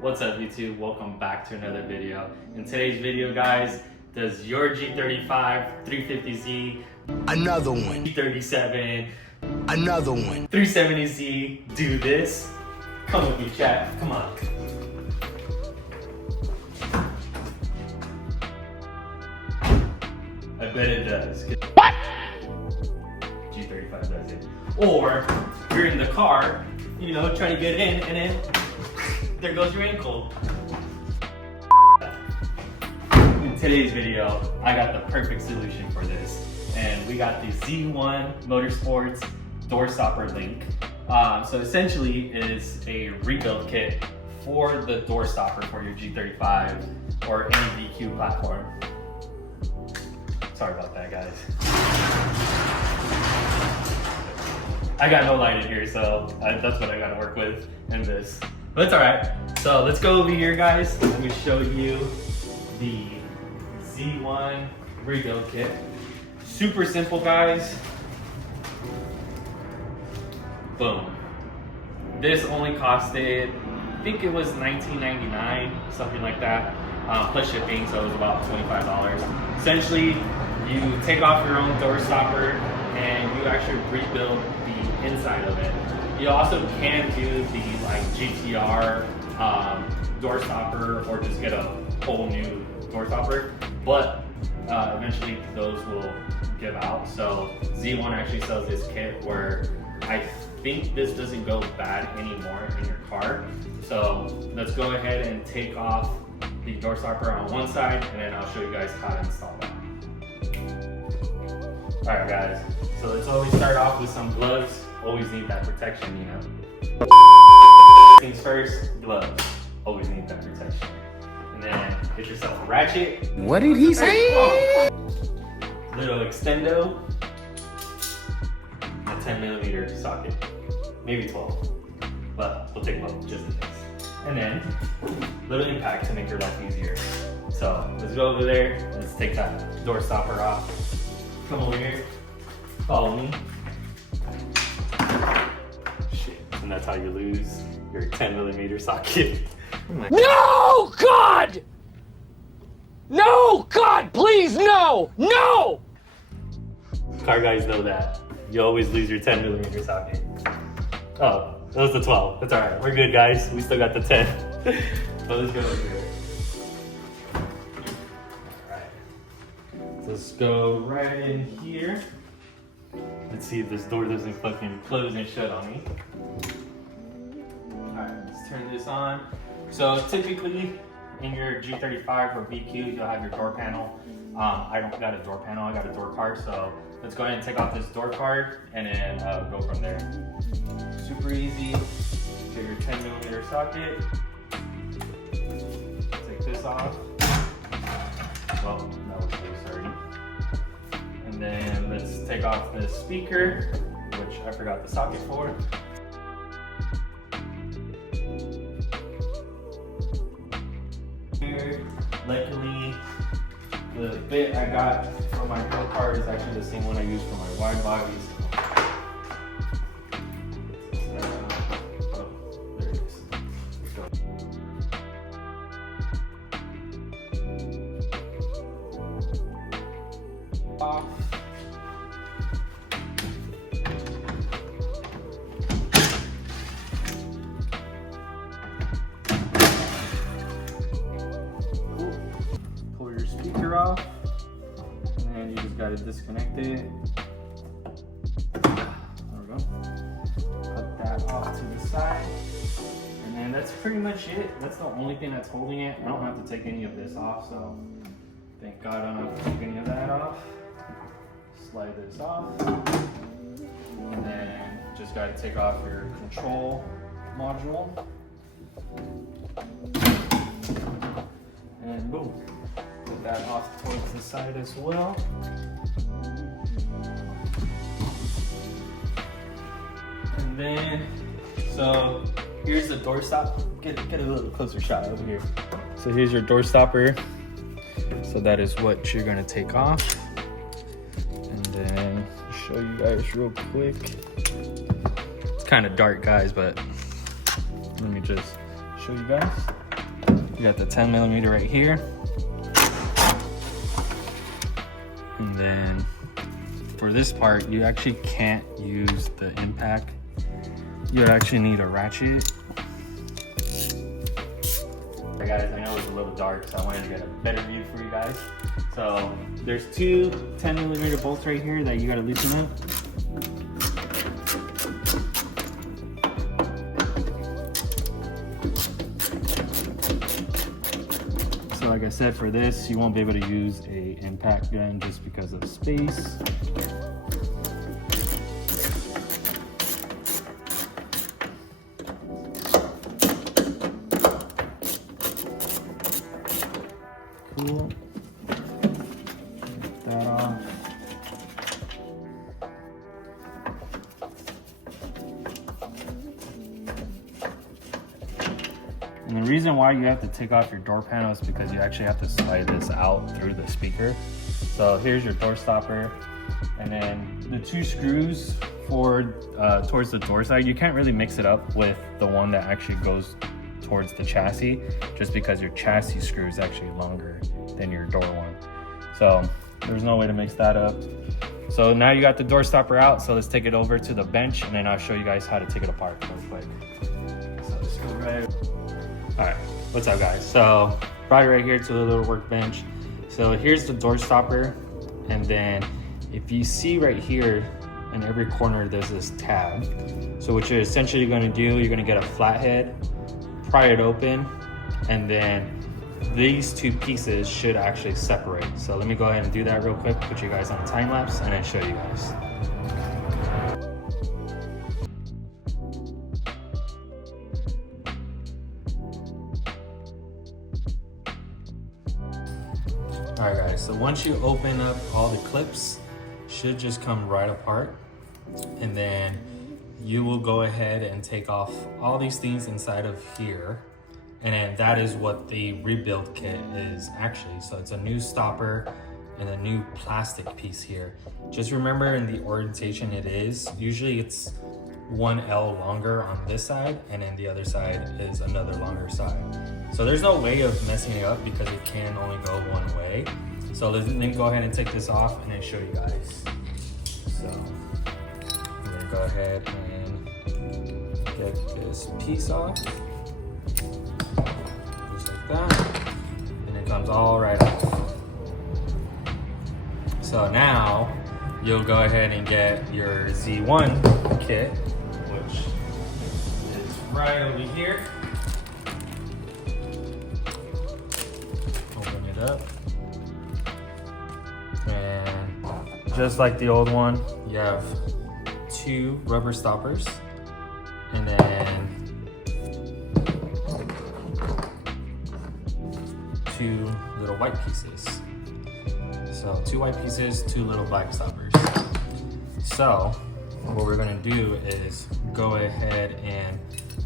What's up YouTube? Welcome back to another video. In today's video guys, does your G35 350Z, another one, G37, another one, 370Z do this? Come with me chat, come on. I bet it does. What? G35 does it. Or you're in the car, you know, trying to get in and then there goes your ankle. In today's video, I got the perfect solution for this. And we got the Z1 Motorsports door stopper link. So essentially it is a rebuild kit for the door stopper for your G35 or any VQ platform. Sorry about that, guys. I got no light in here, so that's what I gotta work with in this. But it's all right. So let's go over here, guys. Let me show you the Z1 rebuild kit. Super simple, guys. Boom. This only costed, I think it was $19.99, something like that, plus shipping, so it was about $25. Essentially, you take off your own door stopper and you actually rebuild the inside of it. You also can do the like GTR door stopper or just get a whole new door stopper, but eventually those will give out. So Z1 actually sells this kit where I think this doesn't go bad anymore in your car. So let's go ahead and take off the door stopper on one side and then I'll show you guys how to install that. All right guys, so let's always start off with some gloves. Always need that protection, you know. Things first, gloves. Always need that protection. And then get yourself a ratchet. What did he say? Little extendo. A 10mm socket. Maybe 12. But we'll take both just in case. And then little impact to make your life easier. So let's go over there. Let's take that door stopper off. Come over here. Follow me. Shit. And that's how you lose your 10mm socket. No, God! No, God, please, no! No! Car guys know that. You always lose your 10mm socket. Oh, that was the 12. That's all right. We're good, guys. We still got the 10. So let's go over here. All right. So let's go right in here. Let's see if this door doesn't fucking close and shut on me. All right, let's turn this on. So typically in your G35 or VQ, you'll have your door panel. I don't got a door panel, I got a door card. So let's go ahead and take off this door card and then go from there. Super easy. Get your 10mm socket. Take this off. Well, that was loose already. And then let's take off the speaker, which I forgot the socket for. Here, luckily, the bit I got for my go card is actually the same one I use for my wide bodies. Oh, there it is. Let's go. Off. Pull your speaker off, and then you just gotta disconnect it. There we go. Put that off to the side, and then that's pretty much it. That's the only thing that's holding it. I don't have to take any of this off, so thank God I don't have to take any of that off. Slide this off, and then just gotta take off your control module, and boom. Put that off towards the side as well. And then, so here's the door stop. Get a little closer shot over here. So here's your door stopper. So that is what you're gonna take off. And then show you guys real quick. It's kind of dark, guys, but let me just show you guys. You got the 10mm right here. And then for this part, you actually can't use the impact. You actually need a ratchet. Hey guys, I know it's a little dark, so I wanted to get a better view for you guys. So there's two 10mm bolts right here that you gotta loosen up. So like I said, for this, you won't be able to use a impact gun just because of space. Cool. Get that off. And the reason why you have to take off your door panel is because you actually have to slide this out through the speaker. So here's your door stopper. And then the two screws for towards the door side, you can't really mix it up with the one that actually goes towards the chassis, just because your chassis screw is actually longer than your door one. So there's no way to mix that up. So now you got the door stopper out, so let's take it over to the bench and then I'll show you guys how to take it apart real quick. So let's go right. All right, what's up guys? So brought it right here to the little workbench. So here's the door stopper, and then if you see right here in every corner there's this tab. So what you're essentially going to do, you're going to get a flathead, pry it open, and then these two pieces should actually separate. So let me go ahead and do that real quick, put you guys on a time lapse, and then show you guys. Alright guys, so once you open up all the clips, should just come right apart, and then you will go ahead and take off all these things inside of here, and then that is what the rebuild kit is actually. So it's a new stopper and a new plastic piece here. Just remember in the orientation it is, usually it's 1L longer on this side, and then the other side is another longer side. So there's no way of messing it up because it can only go one way. So let me go ahead and take this off and then show you guys. So I'm gonna go ahead and get this piece off, just like that, and it comes all right off. So now you'll go ahead and get your Z1 kit, which is right over here. Open it up, and just like the old one, you have two rubber stoppers, and then two little white pieces. So two white pieces, two little black stoppers. So what we're gonna do is go ahead and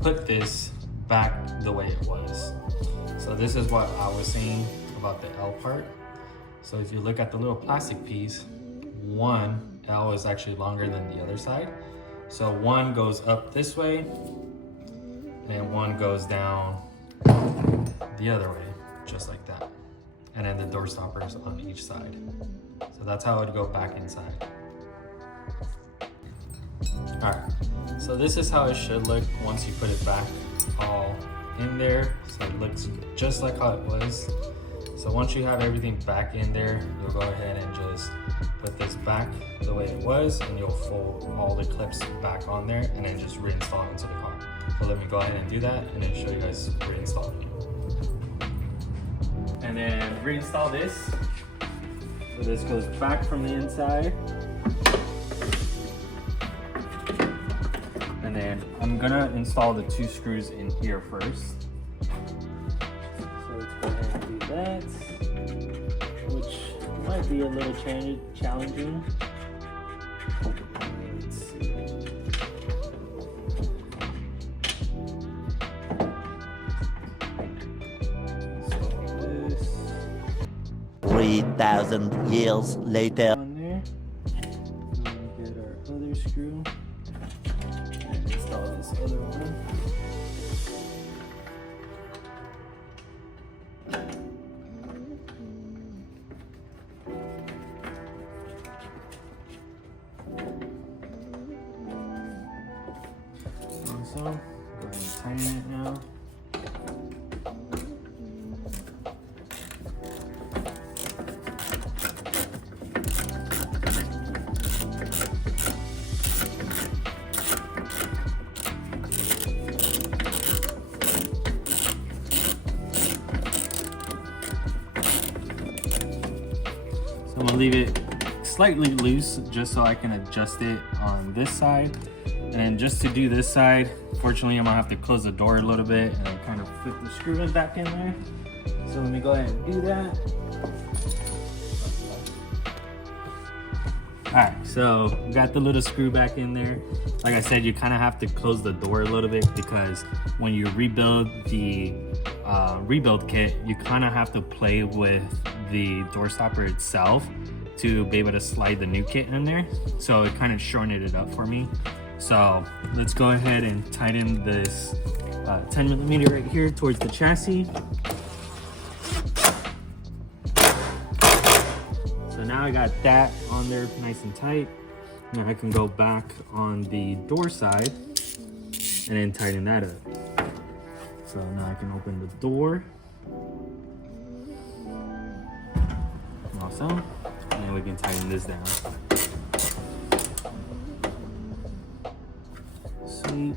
put this back the way it was. So this is what I was saying about the L part. So if you look at the little plastic piece, one L is actually longer than the other side. So one goes up this way and one goes down the other way, just like that. And then the door stoppers on each side. So that's how it would go back inside. All right, so this is how it should look once you put it back all in there. So it looks just like how it was. So once you have everything back in there, you'll go ahead and just put this back the way it was, and you'll fold all the clips back on there and then just reinstall it into the car. So let me go ahead and do that and then show you guys reinstalling. And then reinstall this. So this goes back from the inside. And then I'm gonna install the two screws in here first. So let's go ahead and do that, which might be a little challenging. Let's see. So this 3,000 years later. on there. So we get our other screw. Install this other one. it now. I'm gonna leave it slightly loose just so I can adjust it on this side. And then just to do this side, fortunately I'm gonna have to close the door a little bit and then kind of put the screw back in there. So let me go ahead and do that. All right, so got the little screw back in there. Like I said, you kind of have to close the door a little bit because when you rebuild the rebuild kit, you kind of have to play with the door stopper itself to be able to slide the new kit in there. So it kind of shortened it up for me. So let's go ahead and tighten this 10mm right here towards the chassis. So now I got that on there nice and tight. Now I can go back on the door side and then tighten that up. So now I can open the door. Awesome. And then we can tighten this down. Sweet.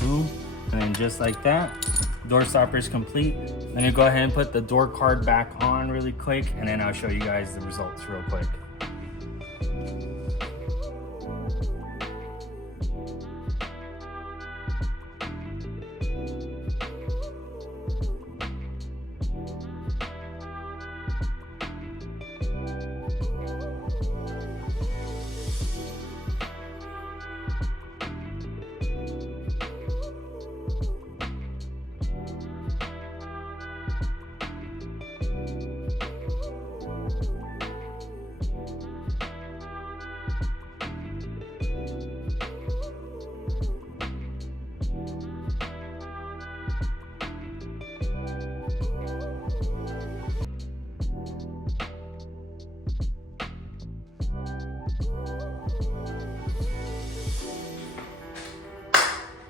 Boom. And then just like that, door stopper is complete. Let me go ahead and put the door card back on really quick, and then I'll show you guys the results real quick.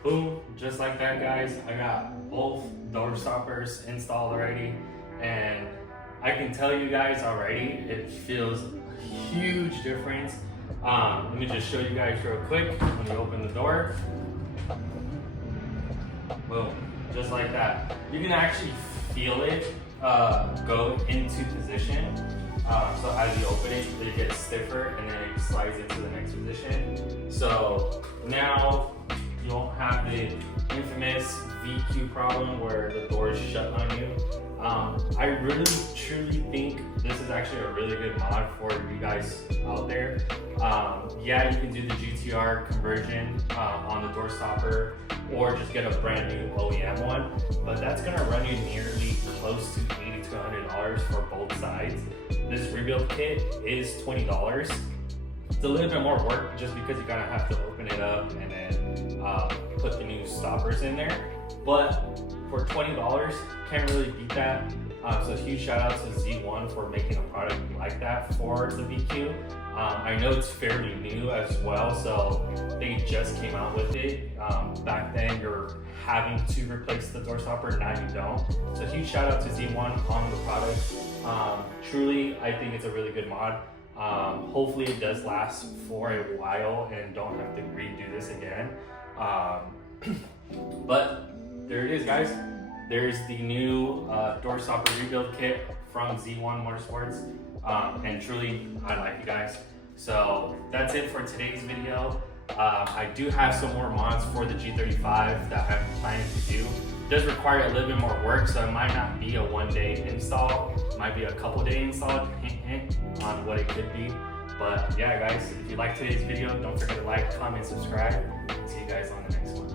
Boom, just like that, guys. I got both door stoppers installed already, and I can tell you guys already, it feels a huge difference. Let me just show you guys real quick when you open the door. Boom, just like that. You can actually feel it go into position. So as you open it, it gets stiffer and then it slides into the next position. So now you don't have the infamous VQ problem where the door is shut on you. I really truly think this is actually a really good mod for you guys out there. Yeah, you can do the GTR conversion on the door stopper, or just get a brand new OEM one, but that's gonna run you nearly close to $80 to $100 for both sides. This rebuild kit is $20. It's a little bit more work just because you gotta have to open it up and then put the new stoppers in there. But for $20, can't really beat that. So huge shout out to Z1 for making a product like that for the VQ. I know it's fairly new as well, so they just came out with it. Back then you're having to replace the door stopper, now you don't. So huge shout out to Z1 on the product. Truly, I think it's a really good mod. Hopefully it does last for a while and don't have to redo this again. But there it is, guys. There's the new door stopper rebuild kit from Z1 Motorsports. And truly, I like you guys. So that's it for today's video. I do have some more mods for the G35 that I'm planning to do. It does require a little bit more work, so it might not be a one-day install. It might be a couple-day install, hint on what it could be. But yeah, guys, if you like today's video, don't forget to like, comment, subscribe. See you guys on the next one.